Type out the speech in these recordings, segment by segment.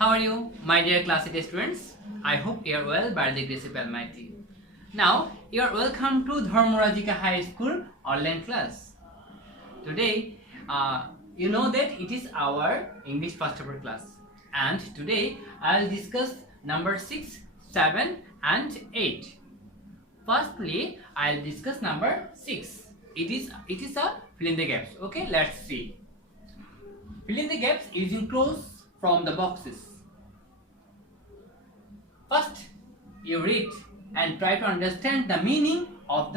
How are you, my dear class 8 students? I hope you are well by the grace of Almighty. Now, you are welcome to Dharmarajika High School online class. Today, you know that it is our English first paper class, and today I will discuss number 6, 7, and 8. Firstly, I will discuss number 6. It is a fill in the gaps. Okay, let's see. Fill in the gaps using clues from the boxes. First, you read and try to understand the meaning of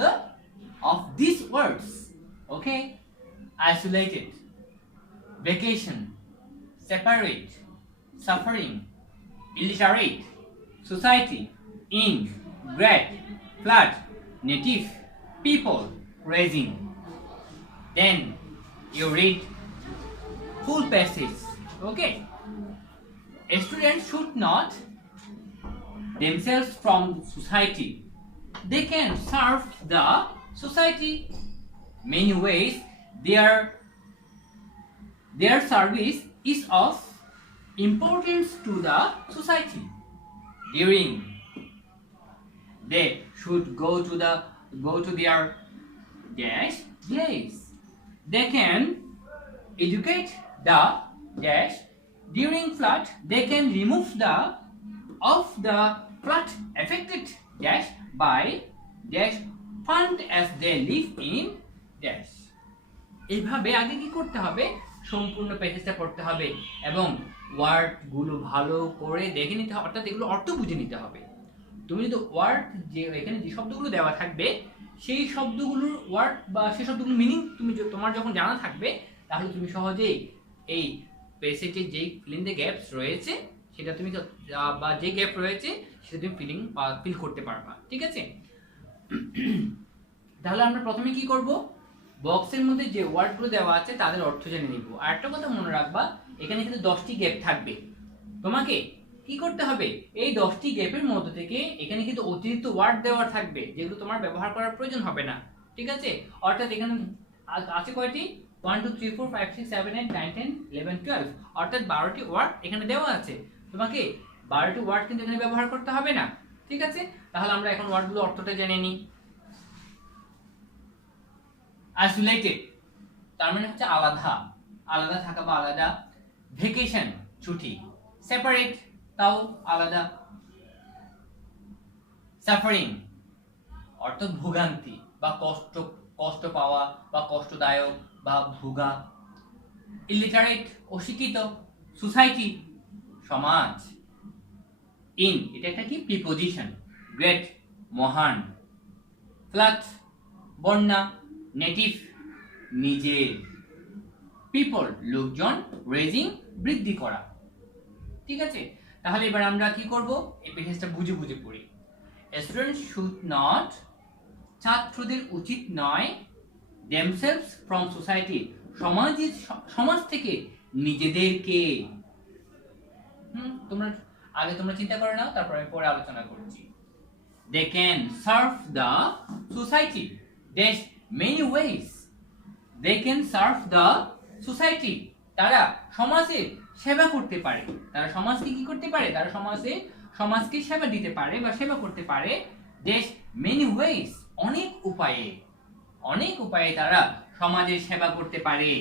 these words. Okay, isolated, vacation, separate, suffering, illiterate, society, in, grad, flood, native, people, raising. Then you read full passage. Okay, a student should not themselves from society. They can serve the society. Many ways their service is of importance to the society. During they should go to their dash place. They can educate the dash. During flood, they can remove the flood affected dash by dash fund as they live in dash. এইভাবে আগে কি করতে হবে, সম্পূর্ণ প্যাসেজটা পড়তে হবে এবং ওয়ার্ডগুলো ভালো করে দেখে নিতে হবে, অর্থাৎ এগুলো অর্থ বুঝে নিতে হবে। তুমি যদি ওয়ার্ড যে এখানে যে শব্দগুলো দেওয়া থাকবে সেই শব্দগুলোর ওয়ার্ড বা সেই শব্দগুলোর মিনিং তোমার যখন জানা থাকবে, তাহলে তুমি সহজেই এই প্যাসেজে যেই ফিল ইন দ্য গ্যাপস রয়েছে সেটা তুমি বা যে গ্যাপ রয়েছে সেটা তুমি ফিল করতে পারবা। ঠিক আছে, তাহলে আমরা প্রথমে কি করব, বক্সের মধ্যে যে ওয়ার্ডগুলো দেওয়া আছে তাদের অর্থ জেনে নিব। আর একটা কথা মনে রাখবা, এখানে কিন্তু 10টি গ্যাপ থাকবে। তোমাকে কি করতে হবে, এই 10টি গ্যাপের মধ্যে থেকে এখানে কিন্তু অতিরিক্ত ওয়ার্ড দেওয়া থাকবে যেগুলো তোমার ব্যবহার করার প্রয়োজন হবে না। ঠিক আছে, অর্থাৎ এখানে আছে কয়টি, 1 2 3 4 5 6 7 8 9 10 11 12, অর্থাৎ 12টি ওয়ার্ড এখানে দেওয়া আছে। তোমাকে 12টি ওয়ার্ড কিন্তু এখানে ব্যবহার করতে হবে না। ঠিক আছে, তাহলে আমরা এখন ওয়ার্ডগুলো অর্থটা জেনে নিই। আইসোলেটেড তার মানে হচ্ছে আলাদা, আলাদা থাকা বা আলাদা। ভ্যাকেশন ছুটি। সেপারেট তাও আলাদা। সাফারিং অর্থাৎ ভোগান্তি বা কষ্ট পাওয়া বা কষ্টদায়ক বা ভোগা। ইলিটারেট অশিক্ষিত। সোসাইটি সমাজ। ইন এটা একটা কি প্রিপোজিশন। গ্রেট মহান। ফ্লাড বন্যা। নেটিভ নিজের। পিপল লোকজন। রেজিং বৃদ্ধি করা। ঠিক আছে, তাহলে এবার আমরা কি করব, এই প্যাসেজটা বুঝে বুঝে পড়ি। স্টুডেন্ট শুড নট ছাত্রদের উচিত নয় themselves from society সমাজ থেকে নিজেদেরকে। তোমরা চিন্তা করে নাও, তারপর আমি পরে আলোচনা করছি। They can serve the society. There's many ways. They can serve the society. তারা সমাজের সেবা করতে পারে। তারা সমাজকে কি করতে পারে, তারা সমাজকে সেবা দিতে পারে বা সেবা করতে পারে। There's many ways, অনেক উপায়ে তারা সমাজের সেবা করতে পারে।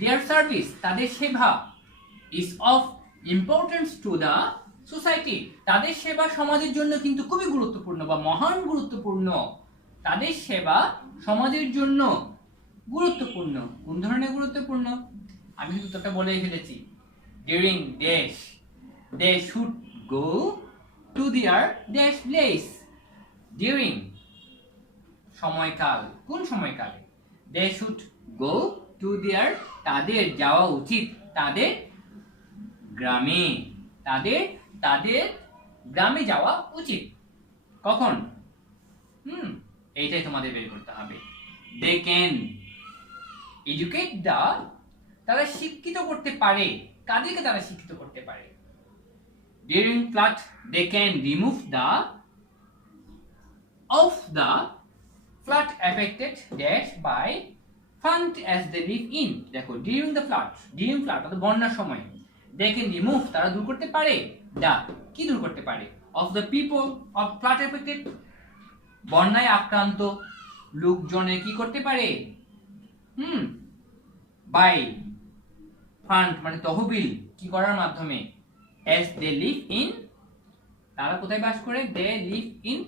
Their service, তাদের সেবা is of importance to the society. তাদের সেবা সমাজের জন্য কিন্তু খুবই গুরুত্বপূর্ণ বা মহান গুরুত্বপূর্ণ। তাদের সেবা সমাজের জন্য গুরুত্বপূর্ণ। কোন ধরনের গুরুত্বপূর্ণ, আমি কিন্তু তোটা বলেই ফেলেছি। During dash, they should go to their dash place. During সময়কাল, কোন সময়কালে, they should go to their তাদের যাওয়া উচিত তাদের গ্রামে। তাদের গ্রামে যাওয়া উচিত। কখন, এইটাই তোমাদের বের করতে হবে। They can educate the তারা শিক্ষিত করতে পারে। কাদেরকে তারা শিক্ষিত করতে পারে? During flood, they can remove the flood affected dash by fund as they live in. দেখো during the flood অর্থাৎ বন্যার সময় দে ক্যান রিমুভ তারা দূর করতে পারে দা কি দূর করতে পারে of the people of flood affected বন্যায় আক্রান্ত লোকজনের কি করতে পারে বাই ফান্ড মানে তহবিল কি করার মাধ্যমে as they live in তারা কোথায় বাস করে they live in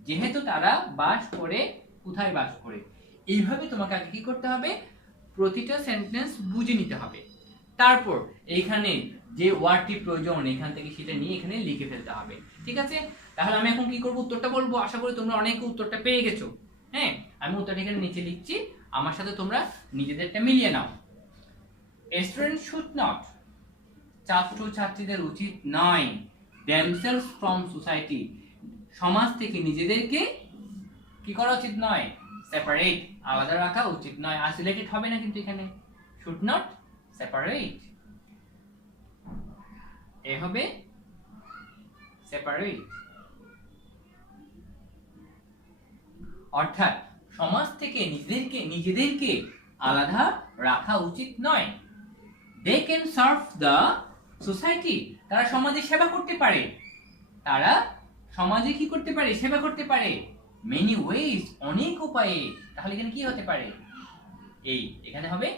যেহেতু তারা বাস করে কোথায় বাস করে এইভাবে তোমাকে আগে কি করতে হবে প্রতিটা সেন্টেন্স বুঝে নিতে হবে তারপর এইখানে যে ওয়ার্ডটি প্রয়োজন এখান থেকে সেটা নিয়ে এখানে লিখে ফেলতে হবে ঠিক আছে তাহলে আমি এখন কি করব উত্তরটা বলবো আশা করি তোমরা অনেকে উত্তরটা পেয়ে গেছো হ্যাঁ আমি উত্তরটা এখানে নিচে লিখছি আমার সাথে তোমরা নিজেদেরটা মিলিয়ে নাও A student should not ছাত্র ছাত্রীদের উচিত নয় themselves from society সমাজ থেকে নিজেদেরকে কি করা উচিত নয় সেপারেট আলাদা রাখা উচিত নয় আইসোলেটেড হবে না কিন্তু এখানে should not separate এ হবে separate অর্থাৎ সমাজ থেকে নিজেদেরকে আলাদা রাখা উচিত নয় they can serve the society তারা সমাজে সেবা করতে পারে তারা সমাজে কি করতে পারে সেবা করতে পারে many ways অনেক উপায়ে তাহলে এখানে কি হতে পারে এই এখানে হবে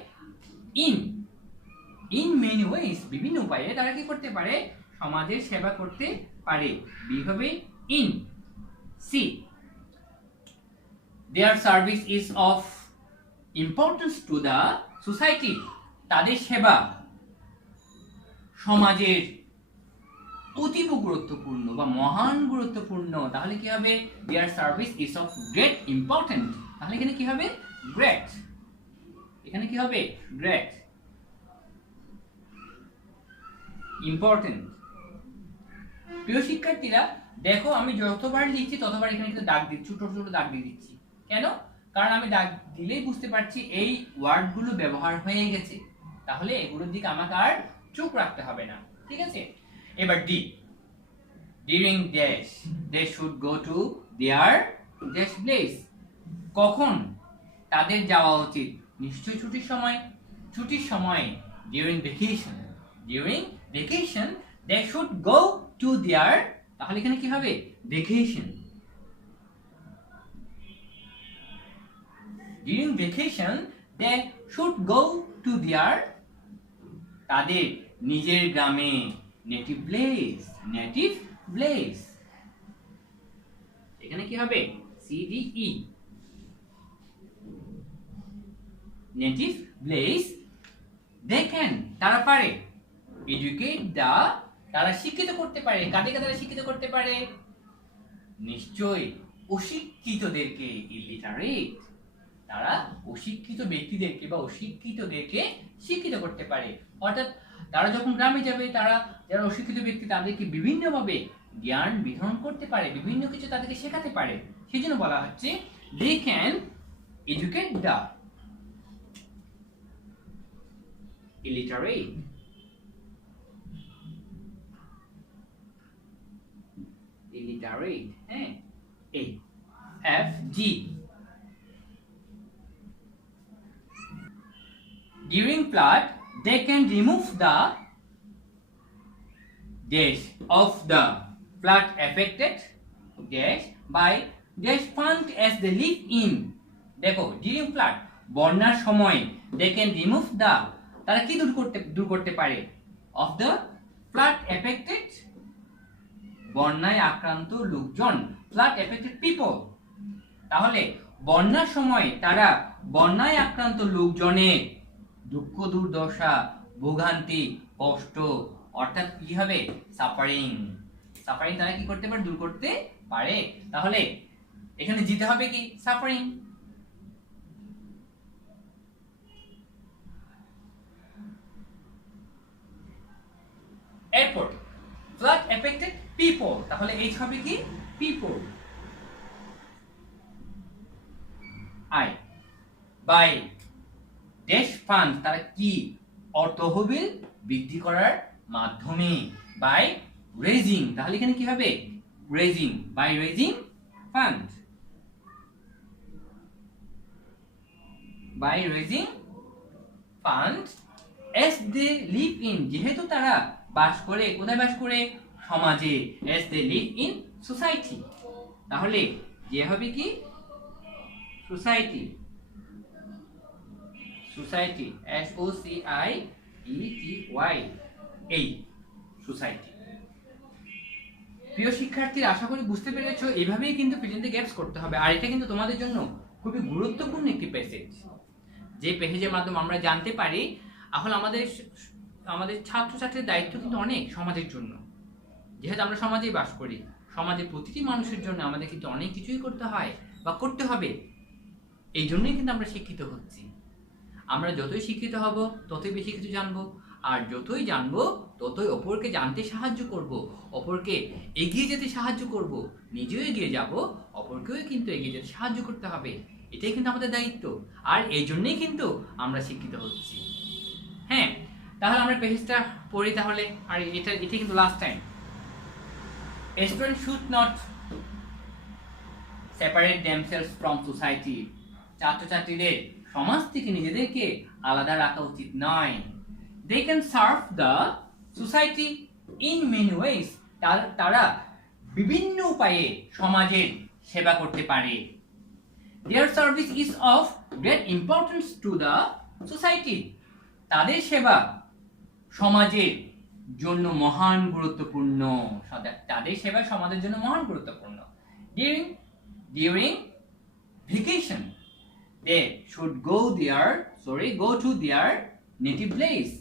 in many ways বিভিন্ন উপায়ে তারা কি করতে পারে সমাজের সেবা করতে পারে বি হবে in c their service is of importance to the society তাদের সেবা সমাজের অতীব গুরুত্বপূর্ণ বা মহান গুরুত্বপূর্ণ তাহলে কি হবে their service is of great importance তাহলে এখানে কি হবে great এখানে কি হবে great important প্রিয় শিক্ষার্থীরা দেখো আমি যতবার লিখছি ততবার এখানে কিন্তু দাগ দিচ্ছি ছোট ছোট দাগ দিয়ে দিচ্ছি কেন কারণ আমি দাগ দিলেই বুঝতে পারছি এই ওয়ার্ডগুলো ব্যবহার হয়ে গেছে তাহলে এগুলোর দিকে আমাকে আর চোখ রাখতে হবে না ঠিক আছে এবার D during dash they should go to their dash place কখন তাদের যাওয়া উচিত নিশ্চয়ই ছুটির সময় during vacation they should go to their তাহলে এখানে কি হবে vacation during vacation they should go to their তাদের নিজের গ্রামে নেটিভ প্লেস এখানে কি হবে CDE native place they can তারা পারে educate the তারা শিক্ষিত করতে পারে কাদেরকে তারা শিক্ষিত করতে পারে নিশ্চয়ই অশিক্ষিতদেরকে illiterate তারা অশিক্ষিত ব্যক্তিদেরকে বা অশিক্ষিতদেরকে শিক্ষিত করতে পারে অর্থাৎ তারা যখন গ্রামে যাবে তারা যারা অশিক্ষিত ব্যক্তি তাদেরকে বিভিন্নভাবে জ্ঞান বিতরণ করতে পারে বিভিন্ন কিছু তাদেরকে শেখাতে পারে সেজন্য বলা হচ্ছে they can educate the illiterate হ্যাঁ A F G during flood they can remove the dash of the flood affected dash by dash fund as they live in দেখো during flood বন্যার সময় they can remove the তারা কি দূর করতে পারে of the flood affected বন্যায় আক্রান্ত লোকজন flood affected people তাহলে বন্যার সময় তারা বন্যায় আক্রান্ত লোকজনের দুঃখ দুর্দশা ভোগান্তি কষ্ট অর্থাৎ কি হবে সাফারিং তারা কি করতে পারে দূর করতে পারে তাহলে এখানে জিতে হবে কি সাফারিং এরপর flood affected people তাহলে এই হবে কি people I by dash fund তারা কি অর্থহবিল বৃদ্ধি করার মাধ্যমে by raising তাহলে এখানে কি হবে raising by raising fund by raising fund as they live in, যেহেতু তারা বাস করে, কোথায় বাস করে? সমাজে। as they live in society, তাহলে যে হবে কি? সোসাইটি। সোসাইটি, SOCIETY, এই সোসাইটি। প্রিয় শিক্ষার্থী, আশা করি বুঝতে পেরেছো, এইভাবেই কিন্তু ফিল ইন দ্য গ্যাপস করতে হবে। আর এটা কিন্তু তোমাদের জন্য খুবই গুরুত্বপূর্ণ একটি প্যাসেজ, যে প্যাসেজের মাধ্যমে আমরা জানতে পারি এখন আমাদের ছাত্রছাত্রীর দায়িত্ব কিন্তু অনেক সমাজের জন্য। যেহেতু আমরা সমাজেই বাস করি, সমাজের প্রতিটি মানুষের জন্য আমাদের কিন্তু অনেক কিছুই করতে হয় বা করতে হবে। এই জন্যই কিন্তু আমরা শিক্ষিত হচ্ছি। আমরা যতই শিক্ষিত হব ততই বেশি কিছু জানবো, আর যতই জানবো ততই অপরকে জানতে সাহায্য করব, অপরকে এগিয়ে যেতে সাহায্য করব, নিজেও এগিয়ে যাব, অপরকেও কিন্তু এগিয়ে যেতে সাহায্য করতে হবে। এটাই কিন্তু আমাদের দায়িত্ব, আর এই জন্যই কিন্তু আমরা শিক্ষিত হচ্ছি। হ্যাঁ, তাহলে আমরা পেজটা পড়ি তাহলে। আর এটা কিন্তু last time. A student should not separate themselves from society. ছাত্রছাত্রীদের সমাজ থেকে নিজেদেরকে আলাদা রাখা উচিত নয়। They can serve the society in many ways. তারা বিভিন্ন উপায়ে সমাজের সেবা করতে পারে। Their service is of great importance to the society. তাদের সেবা সমাজের জন্য মহান গুরুত্বপূর্ণ। তাদের সেবা সমাজের জন্য মহান গুরুত্বপূর্ণ। During vacation, they should go to their native place.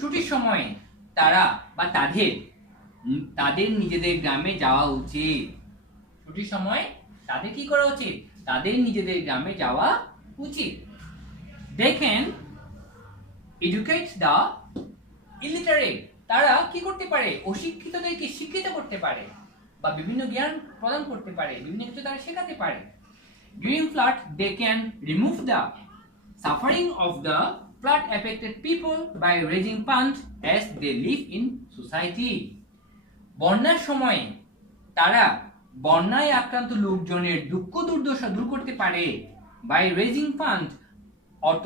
ছুটির সময়ে তারা বা তাদের নিজেদের গ্রামে যাওয়া উচিত। ছুটির সময় তাদের কি করা উচিত? তাদের নিজেদের গ্রামে যাওয়া উচিত। They can educate the illiterate. তারা কি করতে পারে? অশিক্ষিতদেরকে শিক্ষিত করতে পারে বা বিভিন্ন জ্ঞান প্রদান করতে পারে, বিভিন্ন কিছু তারা শেখাতে পারে। During flood, they can remove the suffering of the flood affected people by raising funds as they live in society. বন্যার সময় তারা বন্যায় আক্রান্ত লোকজনের দুঃখ দুর্দশা দূর করতে পারে by raising funds, অর্থ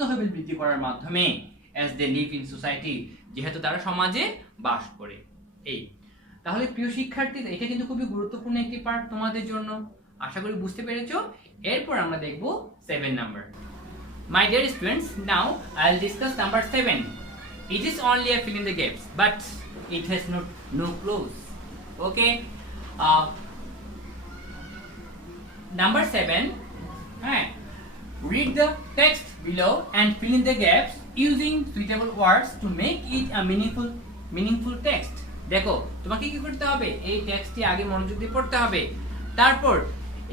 তহবিল বৃদ্ধি করার মাধ্যমে as they live in society, যেহেতু তারা সমাজে বাস করে। এই তাহলে প্রিয় শিক্ষার্থী, এটা কিন্তু খুবই গুরুত্বপূর্ণ একটি পার্ট তোমাদের জন্য। আশা করি বুঝতে পেরেছো। এরপর আমরা দেখব 7 number. My dear students, now I'll discuss number 7. It is only a fill in the gaps, but it has no clues. Okay. Number 7. Read the text below and fill in the gaps using suitable words to make it a meaningful text. দেখো, তোমাকে কি করতে হবে? এই টেক্সটটি আগে মনোযোগ দিয়ে পড়তে হবে। তারপর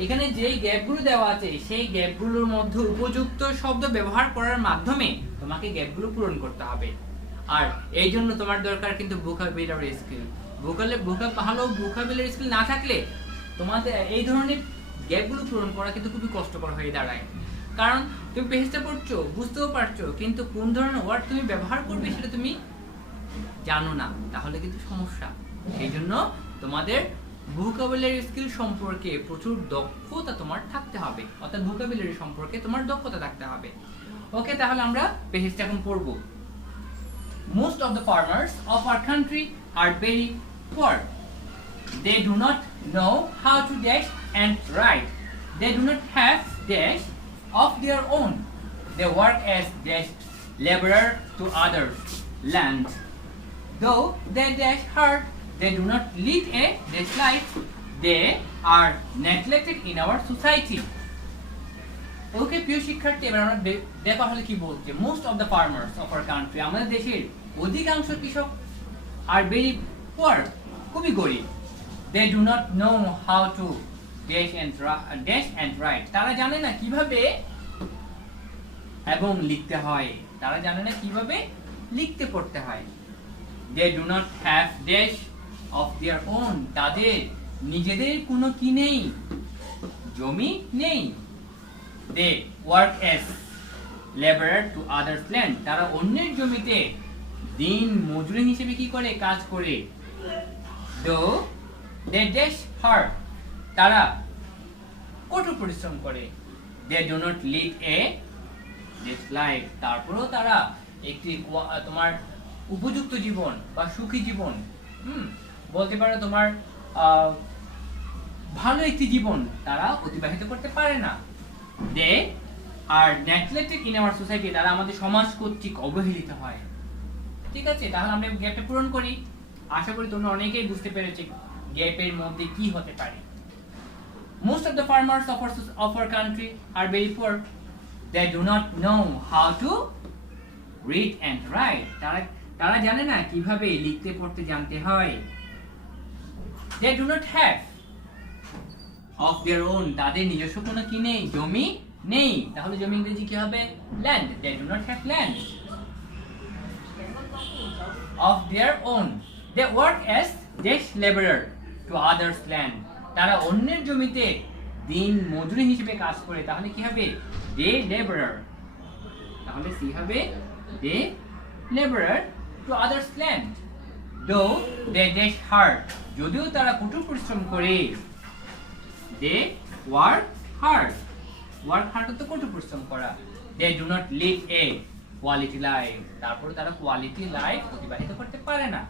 এখানে যেই গ্যাপগুলো দেওয়া আছে সেই গ্যাপগুলোর মধ্যে উপযুক্ত শব্দ ব্যবহার করার মাধ্যমে তোমাকে গ্যাপগুলো পূরণ করতে হবে। আর এই জন্য তোমার দরকার কিন্তু ভোকাবুলারি স্কিল। ভালো ভোকাবুলারি স্কিল না থাকলে তোমাদের এই ধরনের গ্যাপগুলো পূরণ করা কিন্তু খুবই কষ্টকর হয়ে দাঁড়ায়। কারণ তুমি পেজটা পড়ছো, বুঝতেও পারছো, কিন্তু কোন ধরনের ওয়ার্ড তুমি ব্যবহার করবে সেটা তুমি জানো না, তাহলে কিন্তু সমস্যা। সেই জন্য তোমাদের ভোকাবুলারি স্কিল সম্পর্কে প্রচুর দক্ষতা তোমার থাকতে হবে, অর্থাৎ ভোকাবুলারি সম্পর্কে তোমার দক্ষতা থাকতে হবে। ওকে, তাহলে আমরা পেজটা এখন পড়ব। Most of the farmers of our country are very poor. They do not know how to dash and write. They do not have dash of their own. They work as dash laborer to others' land. Though they dash hard, they do not lead a dash life. They are neglected in our society. ওকে প্রিয় শিক্ষার্থী, এবার আমরা দেখো আসলে কি বলছে। Most of the farmers of our country, আমাদের দেশের অধিকাংশ কৃষক আর ভেরি পুয়ার, খুবই গরিব। They do not know how to dash and write, তারা জানে না কিভাবে এবং লিখতে হয়, তারা জানে না কিভাবে লিখতে পড়তে হয়। They do not have dash of their own, তাদের নিজেদের কোনো কি নেই, জমি নেই। They work as laborer to others' land, তারা অন্যের জমিতে দিন মজুরি হিসেবে কি করে? কাজ করে। Though they dash hard, তারা কঠোর পরিশ্রম করে। They do not lead a dash life, তারপরেও তারা একটি তোমার উপযুক্ত জীবন বা সুখী জীবন, বলতে পারো তোমার ভালো একটি জীবন তারা অতিবাহিত করতে পারে না। দে are neglected in our society, তারা আমাদের সমাজ কর্তৃক অবহেলিত হয়। ঠিক আছে, তাহলে আমরা গ্যাপটা পূরণ করি। আশা করি তোমরা অনেকেই বুঝতে পেরেছো গ্যাপের মধ্যে কি হতে পারে। Most of the farmers of our country are very poor. They do not know how to read and write. তারা জানে না কিভাবে লিখতে পড়তে জানতে হয়। They do not have of their own, তাদের নিজস্ব কোনো কি নেই, জমি নেই। তাহলে জমি ইংরেজি কি হবে? Land. They do not have land of their own. They work as day laborer to others' land. তারা অন্যের জমিতে দিন মজুরি হিসেবে কাজ করে। তাহলে কি হবে? Day labourer. তাহলে সি হবে day labourer to others land. Though they dash hard, যদিও তারা কঠোর পরিশ্রম করে। They work hard, work hard তো কঠোর পরিশ্রম করা। They do not live a quality life, তারপরে তারা কোয়ালিটি লাইফ অতিবাহিত করতে পারে না।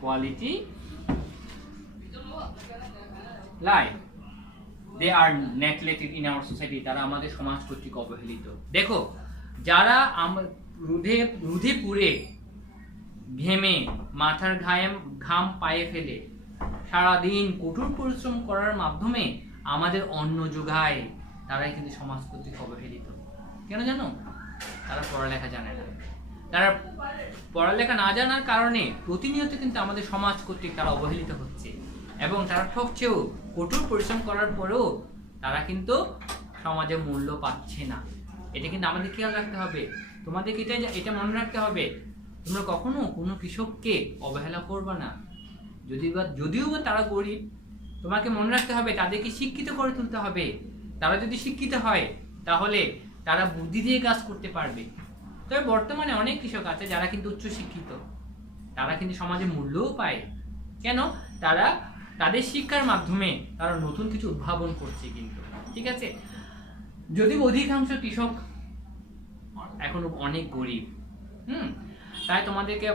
Quality life, they are neglected in our society, তারা আমাদের সমাজ কর্তৃক অবহেলিত। দেখো, যারা রুধে পুড়ে ঘেমে মাথার ঘাম পায়ে ফেলে সারাদিন কঠোর পরিশ্রম করার মাধ্যমে আমাদের অন্ন যোগায়, তারাই কিন্তু সমাজ কর্তৃক অবহেলিত। কেন জানো? তারা পড়ালেখা জানে না। তারা পড়ালেখা না জানার কারণে প্রতিনিয়ত কিন্তু আমাদের সমাজ কর্তৃক তারা অবহেলিত হচ্ছে, এবং তারা ঠকছেও। কঠোর পরিশ্রম করার পরেও তারা কিন্তু সমাজে মূল্য পাচ্ছে না। এটা কিন্তু আমাদের খেয়াল রাখতে হবে। তোমাদেরকে এটা মনে রাখতে হবে, তোমরা কখনো কোনো কৃষককে অবহেলা করবে না। যদিও বা তারা গরিব, তোমাকে মনে রাখতে হবে তাদেরকে শিক্ষিত করে তুলতে হবে। তারা যদি শিক্ষিত হয় তাহলে তারা বুদ্ধি দিয়ে কাজ করতে পারবে। তবে বর্তমানে অনেক কৃষক আছে যারা কিন্তু উচ্চ শিক্ষিত, তারা কিন্তু সমাজে মূল্যও পায়। কেন? তারা তাদের শিক্ষার মাধ্যমে তারা নতুন কিছু উদ্ভাবন করছে কিন্তু। ঠিক আছে, যদি অধিকাংশ কৃষক এখনো অনেক গরিব, তাই তোমাদেরকে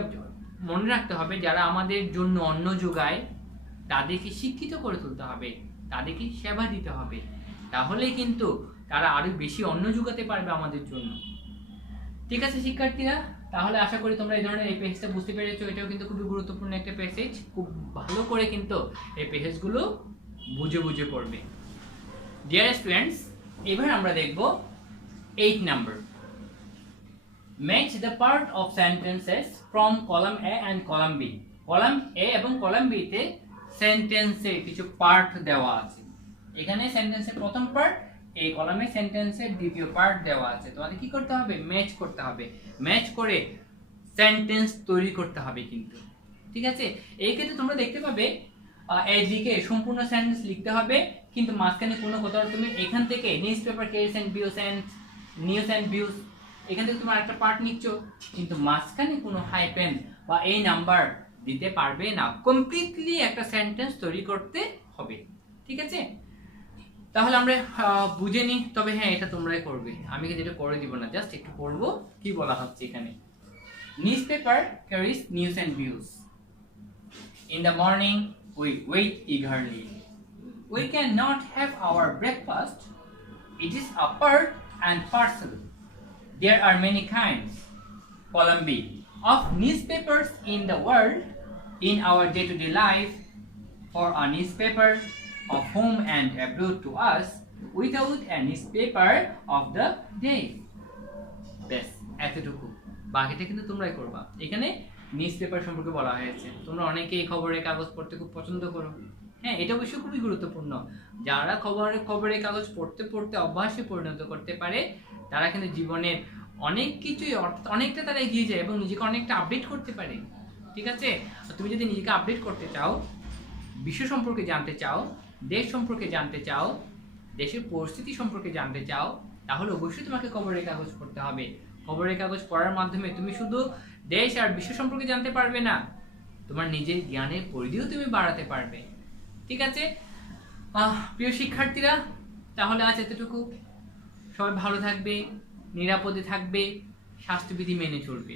মনে রাখতে হবে যারা আমাদের জন্য অন্ন যোগায় তাদেরকে শিক্ষিত করে তুলতে হবে, তাদেরকে সেবা দিতে হবে। তাহলে কিন্তু তারা আরো বেশি অন্ন যোগাতে পারবে আমাদের জন্য। ঠিক আছে শিক্ষার্থীরা, তাহলে আশা করি তোমরা এই ধরনের এই পেজটা বুঝতে পেরেছো। এটাও কিন্তু খুবই গুরুত্বপূর্ণ একটা প্যাসেজ। খুব ভালো করে কিন্তু এই পেজগুলো বুঝে বুঝে পড়বে। ডিয়ার স্টুডেন্টস, এবার আমরা দেখব 8 number. Match the part of sentences from column A and column B. Column A এবং কলাম বি তে সেন্টেন্সের কিছু পার্ট দেওয়া আছে। এখানে সেন্টেন্সের প্রথম পার্ট, এই কলামে সেন্টেন্সের দ্বিতীয় পার্ট দেওয়া আছে। তোমাদের কি করতে হবে? ম্যাচ করতে হবে। ম্যাচ করে সেন্টেন্স তৈরি করতে হবে কিন্তু। ঠিক আছে, এই ক্ষেত্রে তোমরা দেখতে পাবে এদিকে সম্পূর্ণ সেন্টেন্স লিখতে হবে, কিন্তু মাঝখানে কোনো কোথাও তুমি এখান থেকে newspaper carries and views and news and views, এখান থেকে তোমার একটা পার্ট নিচ্ছ, কিন্তু মাঝখানে কোনো হাইপেন বা এই নাম্বার দিতে পারবে না। কমপ্লিটলি একটা সেন্টেন্স তৈরি করতে হবে। ঠিক আছে, তাহলে আমরা বুঝে নিই। তবে হ্যাঁ, এটা তোমরাই করবে, আমি কিন্তু এটা করে দিব না, জাস্ট একটু পড়বো কি বলা হচ্ছে এখানে। Newspaper carries news and views. In the morning we wait eagerly. We cannot have our breakfast. It is a part and parcel. There are many kinds, column B, of newspapers in the world. In our day-to-day life, for a newspaper of home and abroad to us, without a newspaper of the day. বেশ, এতটুকু। বাকিটা কিন্তু তোমরাই করবা। এখানে newspaper সম্পর্কে বলা হয়েছে। তোমরা অনেকেই খবরের কাগজ পড়তে খুব পছন্দ করো। হ্যাঁ, এটা অবশ্যই খুবই গুরুত্বপূর্ণ। যারা খবরের কাগজ পড়তে পড়তে অভ্যাসে পরিণত করতে পারে, তারা কিন্তু জীবনের অনেক কিছুই অনেকটা তারা এগিয়ে যায় এবং নিজেকে অনেকটা আপডেট করতে পারে। ঠিক আছে, তুমি যদি নিজেকে আপডেট করতে চাও, বিশ্ব সম্পর্কে জানতে চাও, দেশ সম্পর্কে জানতে চাও, দেশের পরিস্থিতি সম্পর্কে জানতে চাও, তাহলে অবশ্যই তোমাকে খবরের কাগজ পড়তে হবে। খবরের কাগজ পড়ার মাধ্যমে তুমি শুধু দেশ আর বিশ্ব সম্পর্কে জানতে পারবে না, তোমার নিজের জ্ঞানের পরিধিও তুমি বাড়াতে পারবে। ঠিক আছে প্রিয় শিক্ষার্থীরা, তাহলে আজ এতটুকু। সবাই ভালো থাকবে, নিরাপদে থাকবে, স্বাস্থ্যবিধি মেনে চলবে।